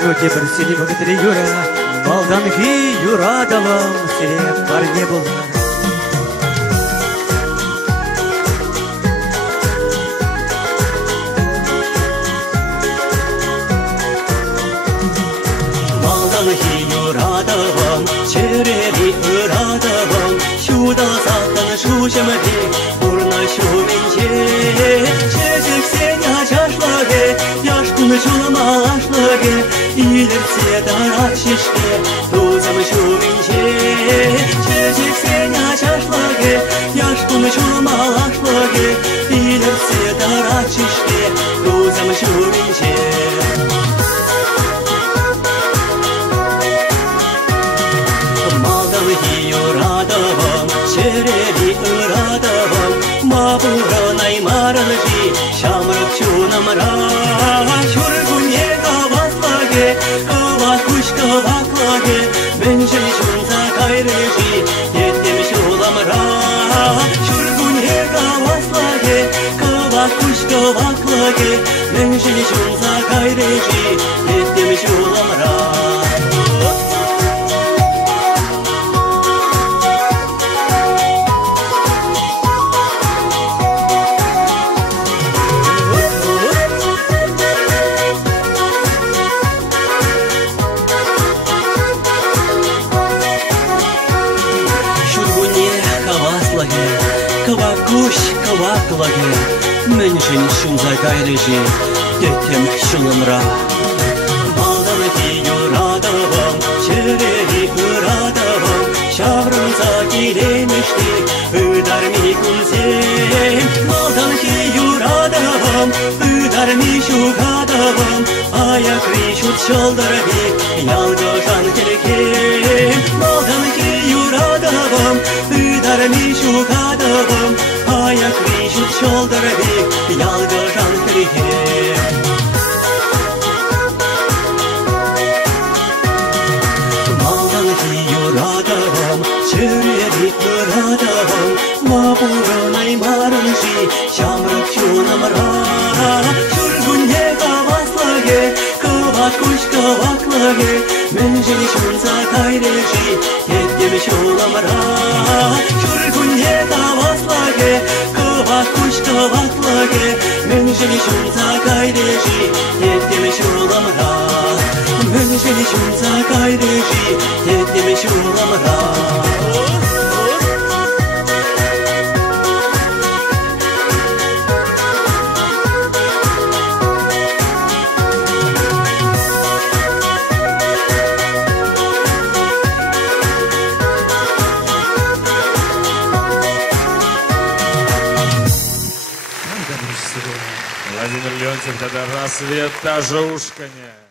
Люди просили богатыри Юра, Малданги Юрадовым всем парне было. Малданги Юрадовым, черери Юрадовым, Шуда сатан шучемди, бурна шуменче, чечек сеня чашлаге, яшкун чуламалашлаге, илер все дарачишке, тузам шуменче, чечек сеня чашлаге, яшкун чуламалашлаге, илер все дарачишке, тузам шуменче. Юрадовым, черери Юрадовым, мабуранай маранжи, шамрак чунамра, шургуне каваслаге, кавакуш каваклаге, менжи чунза кайрежи, еттем шуламра, шургуне каваслаге, кавакуш каваклаге, менжи чунза кайрежи, еттем шуламра. Kavakuş kavaklage, menjin şunza gayrıcı, yetem şunumra. Maldanki Yuradovım, çereri Yuradovım, şavrımza giremişti, ödermi kunzem. Maldanki Yuradovım, ödermi şukadovım, ayak rişut şoldarbi, yalgoşan kerkem. Maldanki Yuradovım, ödermi şukadovım, ayak rişut şoldarbi, yalgoşan kerkem. Yuradovım, çereri Yuradovım, maburanay maranji, şamrak çunamra, şurgunye kavaslage, kavakuş kavaklage, menjeli şunza kayreji, yettem şulamra, şurgunye kavaslage, kavakuş kavaklage, menjeli şunza kayreji, yettem şulamra. Menjeli şunza kayreji, yettem şulamra. Владимир Леонтьев, тогда рассвет, даже ушканье.